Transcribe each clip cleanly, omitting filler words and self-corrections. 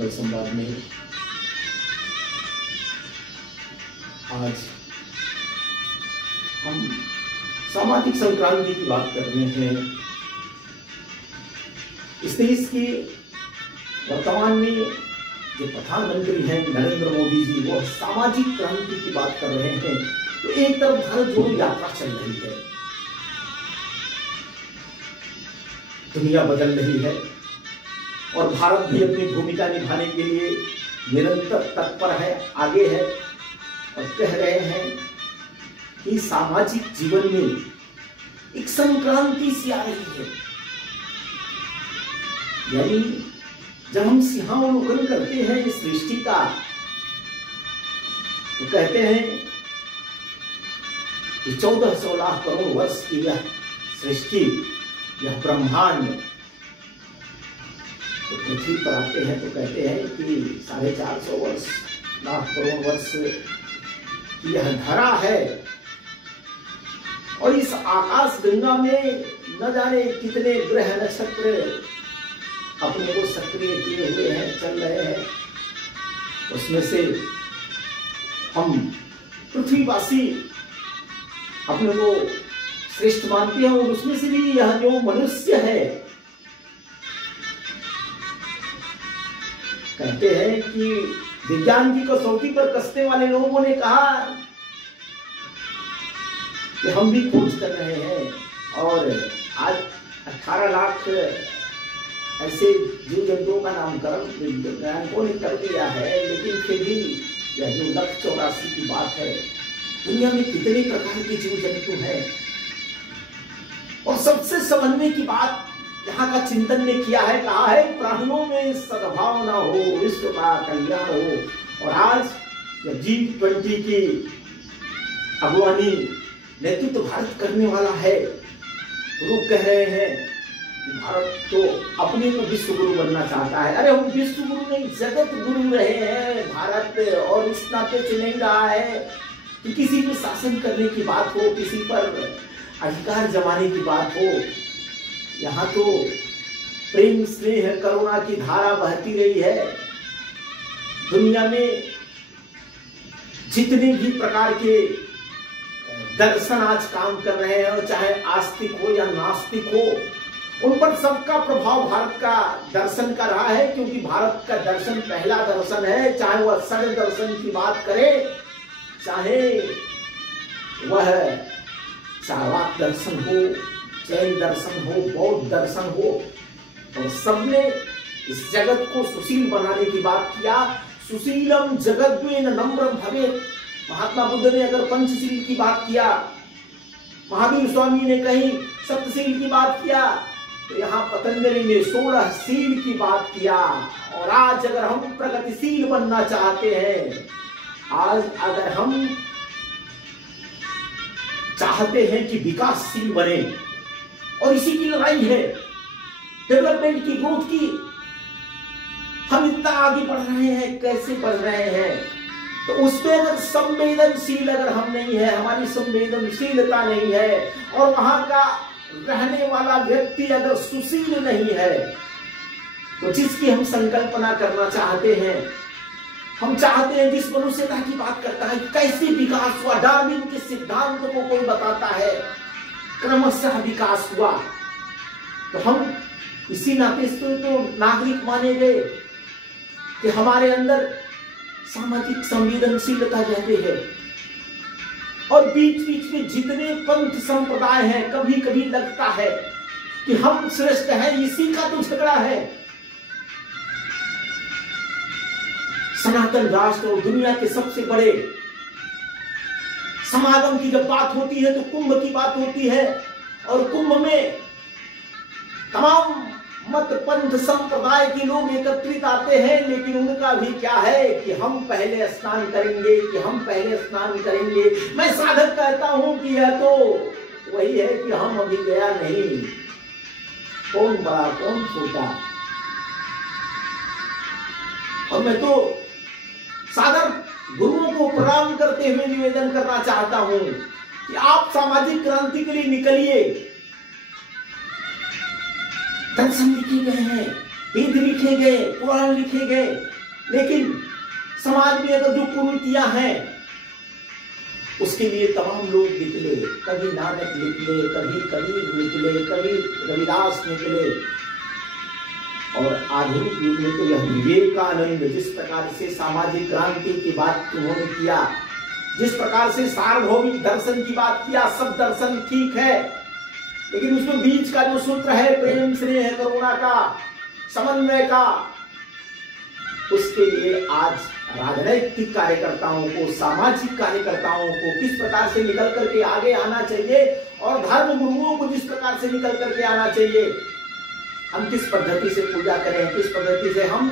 मंगल संवाद में आज हम सामाजिक संक्रांति की बात कर रहे हैं। इस देश के वर्तमान में जो प्रधानमंत्री हैं नरेंद्र मोदी जी, वो सामाजिक क्रांति की बात कर रहे हैं। तो एक तरफ भारत जोड़ो यात्रा चल रही है, दुनिया बदल रही है और भारत भी अपनी भूमिका निभाने के लिए निरंतर तत्पर है, आगे है और कह रहे हैं कि सामाजिक जीवन में एक संक्रांति सी आ रही है। यानी जब हम सिंहावलोकन करते हैं इस सृष्टि का, तो कहते हैं कि 1400 लाख करोड़ वर्ष की यह सृष्टि, यह ब्रह्मांड, तो पृथ्वी पर आते हैं तो कहते हैं कि 450 लाख करोड़ वर्ष की यह धरा है और इस आकाश गंगा में न जाने कितने ग्रह नक्षत्र अपने को सक्रिय किए हुए हैं, चल रहे हैं। उसमें से हम पृथ्वीवासी अपने को श्रेष्ठ मानते हैं और उसमें से भी यह जो मनुष्य है, कहते हैं कि विज्ञान की कसौटी पर कसने वाले लोगों ने कहा कि हम भी खोज कर रहे हैं और आज 18 लाख ऐसे जीव जंतुओं का नामकरण वैज्ञानिकों ने कर दिया है। लेकिन फिर भी यह जो 184 की बात है, दुनिया में कितने प्रकार के जीव जंतु हैं और सबसे समन्वय की बात यहाँ का चिंतन ने किया है, कहा है प्राणों में सद्भावना हो, विश्व का कल्याण हो। और आज जब G20 की अगुवानी नेतृत्व भारत करने वाला है, तो लोग कह रहे हैं कि भारत तो अपने को विश्व गुरु बनना चाहता है। अरे हम विश्व गुरु नहीं, जगत गुरु रहे हैं भारत, और इस नाते से नहीं रहा है कि किसी पे शासन करने की बात हो, किसी पर अधिकार जमाने की बात हो। यहाँ तो प्रेम स्नेह करुणा की धारा बहती रही है। दुनिया में जितने भी प्रकार के दर्शन आज काम कर रहे हैं, और चाहे आस्तिक हो या नास्तिक हो, उन पर सबका प्रभाव भारत का दर्शन का रहा है, क्योंकि भारत का दर्शन पहला दर्शन है। चाहे वह सर दर्शन की बात करे, चाहे वह चार्वाक दर्शन हो, जैन दर्शन हो, बौद्ध दर्शन हो, और सबने इस जगत को सुशील बनाने की बात किया। सुशीलम जगद्वेन नम्रम भवेत्। महात्मा बुद्ध ने अगर पंचशील की बात किया, महावीर स्वामी ने कहीं सप्तशील की बात किया, तो यहाँ पतंजलि ने 16 शील की बात किया। और आज अगर हम प्रगतिशील बनना चाहते हैं, आज अगर हम चाहते हैं कि विकासशील बने, और इसी की लड़ाई है डेवलपमेंट की, ग्रोथ की, हम इतना आगे बढ़ रहे हैं, कैसे बढ़ रहे हैं? तो उसमें अगर संवेदनशील अगर हम नहीं है, हमारी संवेदनशीलता नहीं है, और वहां का रहने वाला व्यक्ति अगर सुशील नहीं है, तो जिसकी हम संकल्पना करना चाहते हैं, हम चाहते हैं जिस मनुष्यता की बात करता है, कैसे विकास हुआ, डार्विन के सिद्धांत को कोई बताता है, क्रमशः विकास हुआ, तो हम इसी नाते से तो नागरिक माने गए कि हमारे अंदर सामाजिक संवेदनशीलता रहती है। और बीच बीच में जितने पंथ संप्रदाय हैं, कभी कभी लगता है कि हम श्रेष्ठ हैं, इसी का तो झगड़ा है। सनातन राष्ट्र और दुनिया के सबसे बड़े समागम की जब बात होती है तो कुंभ की बात होती है, और कुंभ में तमाम मत पंथ संप्रदाय के लोग एकत्रित आते हैं। लेकिन उनका भी क्या है कि हम पहले स्नान करेंगे, कि हम पहले स्नान करेंगे। मैं साधक कहता हूं कि यह तो वही है कि हम अभी गया नहीं, कौन बड़ा कौन छोटा। और मैं तो साधक गुरुओं को प्रणाम करते हुए निवेदन करना चाहता हूं कि आप सामाजिक क्रांति के लिए निकलिए। दर्शन लिखे गए हैं, वेद लिखे गए, पुराण लिखे गए, लेकिन समाज में अगर जो कुरीतियां हैं उसके लिए तमाम लोग निकले। कभी नानक निकले, कभी कबीर निकले, कभी रविदास निकले। और आधुनिक युग में तो यह विवेकानंद जिस प्रकार से सामाजिक क्रांति की बात उन्होंने किया, जिस प्रकार से सार्वभौमिक दर्शन की बात किया, सब दर्शन ठीक है, लेकिन उसमें बीच का जो सूत्र है प्रेम, स्नेह, करुणा का, समन्वय का, उसके लिए आज राजनैतिक कार्यकर्ताओं को, सामाजिक कार्यकर्ताओं को किस प्रकार से निकल करके आगे आना चाहिए और धर्म गुरुओं को जिस प्रकार से निकल करके आना चाहिए। हम किस पद्धति से पूजा करें, किस पद्धति से हम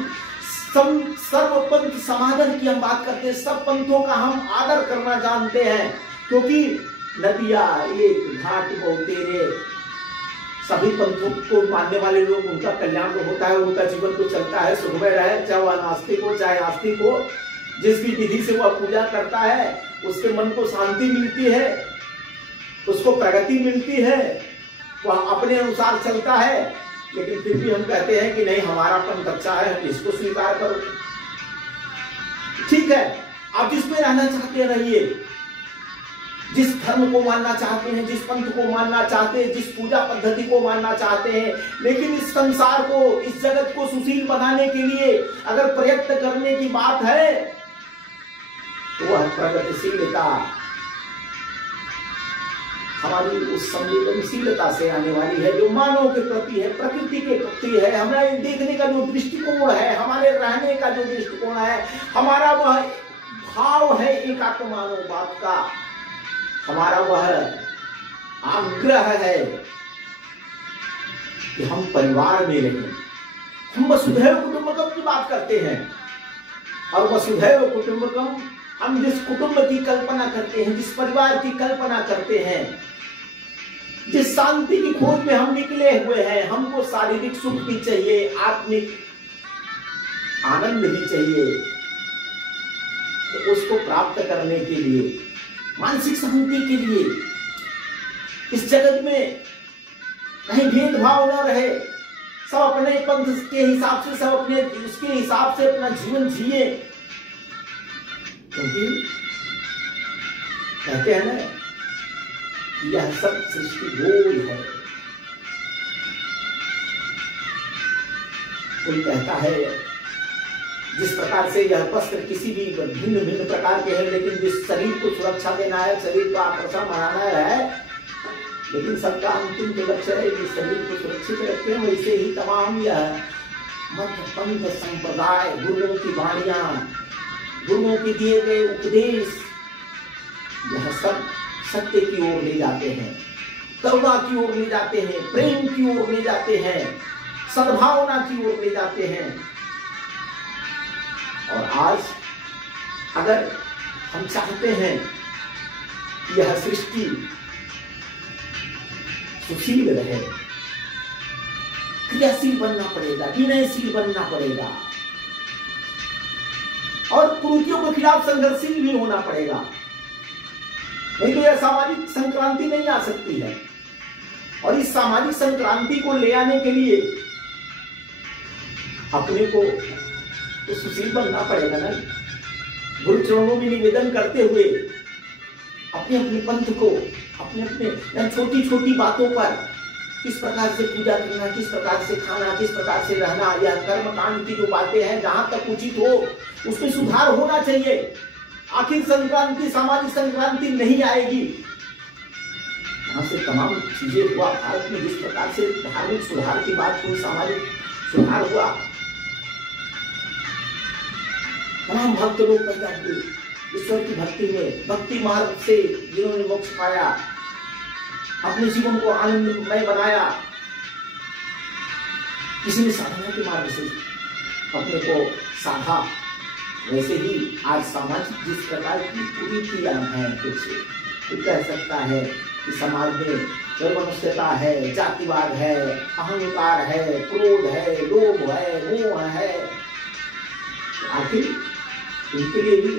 सर्व पंथ समादर की हम बात करते हैं, सब पंथों का हम आदर करना जानते हैं, क्योंकि नदिया एक घाट बहु तेरे। सभी पंथों को मानने वाले लोग, उनका कल्याण तो होता है, उनका जीवन तो चलता है, सुखमय रहे, चाहे वह नास्तिक हो चाहे आस्तिक हो। जिस भी विधि से वह पूजा करता है उसके मन को शांति मिलती है, उसको प्रगति मिलती है, वह अपने अनुसार चलता है। लेकिन फिर भी हम कहते हैं कि नहीं, हमारा पंथ अच्छा है, हम इसको स्वीकार करो। ठीक है, आप जिसमें रहना चाहते रहिए, जिस धर्म को मानना चाहते हैं, जिस पंथ को मानना चाहते हैं, जिस पूजा पद्धति को मानना चाहते हैं, लेकिन इस संसार को, इस जगत को सुशील बनाने के लिए अगर प्रयत्न करने की बात है तो वह प्रगतिशीलता हमारी उस संवेदनशीलता से आने वाली है, जो मानव के प्रति है, प्रकृति के प्रति है, हमारे देखने का जो दृष्टिकोण है, हमारे रहने का जो दृष्टिकोण है, हमारा वह भाव है एकात्ममानववाद का, हमारा वह आग्रह है कि हम परिवार में रहें। हम वसुधैव कुटुंबकम की बात करते हैं, और वसुधैव कुटुंबकम, हम जिस कुटुंब की कल्पना करते हैं, जिस परिवार की कल्पना करते हैं, जिस शांति की खोज में हम निकले हुए हैं, हमको शारीरिक सुख भी चाहिए, आत्मिक आनंद भी चाहिए, तो उसको प्राप्त करने के लिए, मानसिक शांति के लिए, इस जगत में कहीं भेदभाव न रहे, सब अपने पंथ के हिसाब से, सब अपने उसके हिसाब से अपना जीवन जिए। क्योंकि कहते हैं ना, यह सब सृष्टि गोल है। कोई कहता है जिस प्रकार से यह वस्त्र किसी भी भिन्न भिन्न प्रकार के हैं, लेकिन जिस शरीर को सुरक्षा देना है, शरीर को आकर्षण बनाना है, लेकिन सबका अंतिम जो लक्ष्य है कि शरीर को सुरक्षित रखें, वैसे ही तमाम यह मत पंथ संप्रदाय, गुरुओं की वाणियां, गुरुओं के दिए गए उपदेश, यह सब सत्य की ओर ले जाते हैं, करुणा की ओर ले जाते हैं, प्रेम की ओर ले जाते हैं, सद्भावना की ओर ले जाते हैं। और आज अगर हम चाहते हैं कि यह सृष्टि सुशील रहे, क्रियाशील बनना पड़ेगा, विनयशील बनना पड़ेगा, और कुरीतियों के खिलाफ संघर्षशील भी होना पड़ेगा। नहीं तो यह सामाजिक संक्रांति नहीं आ सकती है। और इस सामाजिक संक्रांति को ले आने के लिए अपने को तो सुशील बनना पड़ेगा ना। गुरु चरणों में निवेदन करते हुए अपने अपने पंथ को, अपने अपने छोटी छोटी बातों पर किस प्रकार से पूजा करना, किस प्रकार से खाना, किस प्रकार से रहना, यह कर्मकांड की जो बातें हैं, जहां तक उचित हो उसमें सुधार होना चाहिए। आखिर संक्रांति, सामाजिक संक्रांति नहीं आएगी। यहाँ से तमाम चीजें हुआ भारत में, जिस प्रकार से धार्मिक सुधार की बात हुई, सामाजिक सुधार हुआ, तमाम भक्त लोग पैदा हुए ईश्वर की भक्ति में, भक्ति मार्ग से जिन्होंने मोक्ष पाया, अपने जीवन को आनंदमय बनाया, किसी ने साधना के मार्ग से अपने को साधा। वैसे ही आज सामाजिक जिस प्रकार की कुरीतियां हैं, कुछ कह सकता है कि समाज में वैमनस्यता है, जातिवाद है, अहंकार है, क्रोध है, लोभ है, मोह है, आखिर इनके लिए भी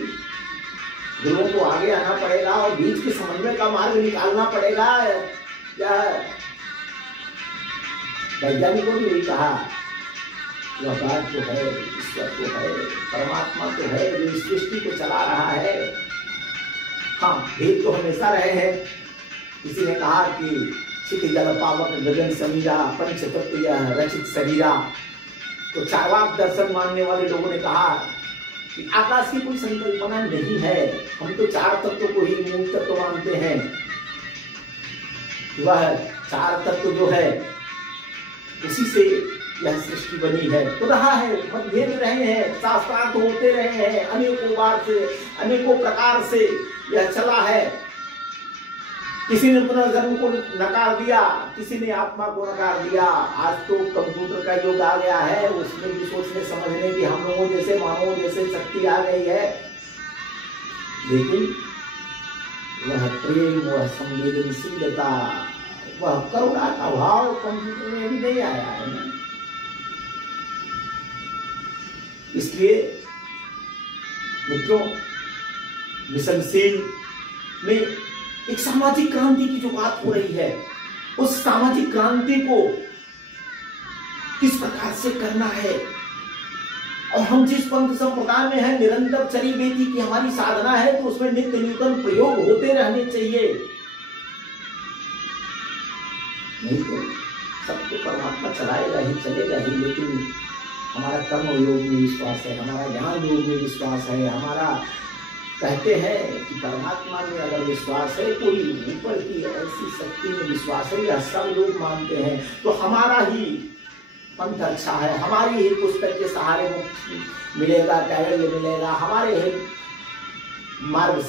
गुरुओं को आगे आना पड़ेगा और बीच के समन्वय का मार्ग निकालना पड़ेगा। या वैज्ञानिकों ने भी कहा वह गाड तो है, ईश्वर तो है, परमात्मा तो है जो इस सृष्टि को चला रहा है। हाँ, भेद तो हमेशा रहे हैं। किसी ने कहा कि क्षिति जल पावक गगन समीरा पंच तत्व यह रचित शरीरा। तो चार्वाक दर्शन मानने वाले लोगों ने कहा कि आकाश की कोई संकल्पना नहीं है, हम तो चार तत्व को ही मूल तत्व मानते हैं। वह चार तत्व जो है उसी से यह सृष्टि बनी है। तो रहा है, मतभेद रहे हैं, शास्त्रार्थ होते रहे हैं, अनेकों बार से अनेकों प्रकार से यह चला है। किसी ने पुनर्जन्म को नकार दिया, किसी ने आत्मा को नकार दिया। आज तो कंप्यूटर का युग आ गया है, उसमें भी सोचने समझने की हम लोगों जैसे मानवों जैसे शक्ति आ गई है। लेकिन वह प्रेम, वह संवेदनशीलता, वह करुणा का भाव कंप्यूटर में भी नहीं आया है ना। इसलिए मित्रों, मिशनशील में एक सामाजिक क्रांति की जो बात हो रही है, उस सामाजिक क्रांति को किस प्रकार से करना है, और हम जिस पंथ संप्रदाय में है, निरंतर चरी बेटी की हमारी साधना है, तो उसमें नित्य नूतन प्रयोग होते रहने चाहिए। नहीं तो सब तो परमात्मा चलाएगा ही, चलेगा ही। लेकिन हमारा कर्म योग में विश्वास है, हमारा ज्ञान योग में विश्वास है, हमारा कहते हैं कि परमात्मा में अगर विश्वास है, कोई ऊपर की ऐसी शक्ति में विश्वास है, यह सब लोग मानते हैं, तो हमारा ही पंथ अच्छा है, हमारी ही पुस्तक के सहारे मिलेगा, कैवल्य मिलेगा, हमारे ही मार्ग से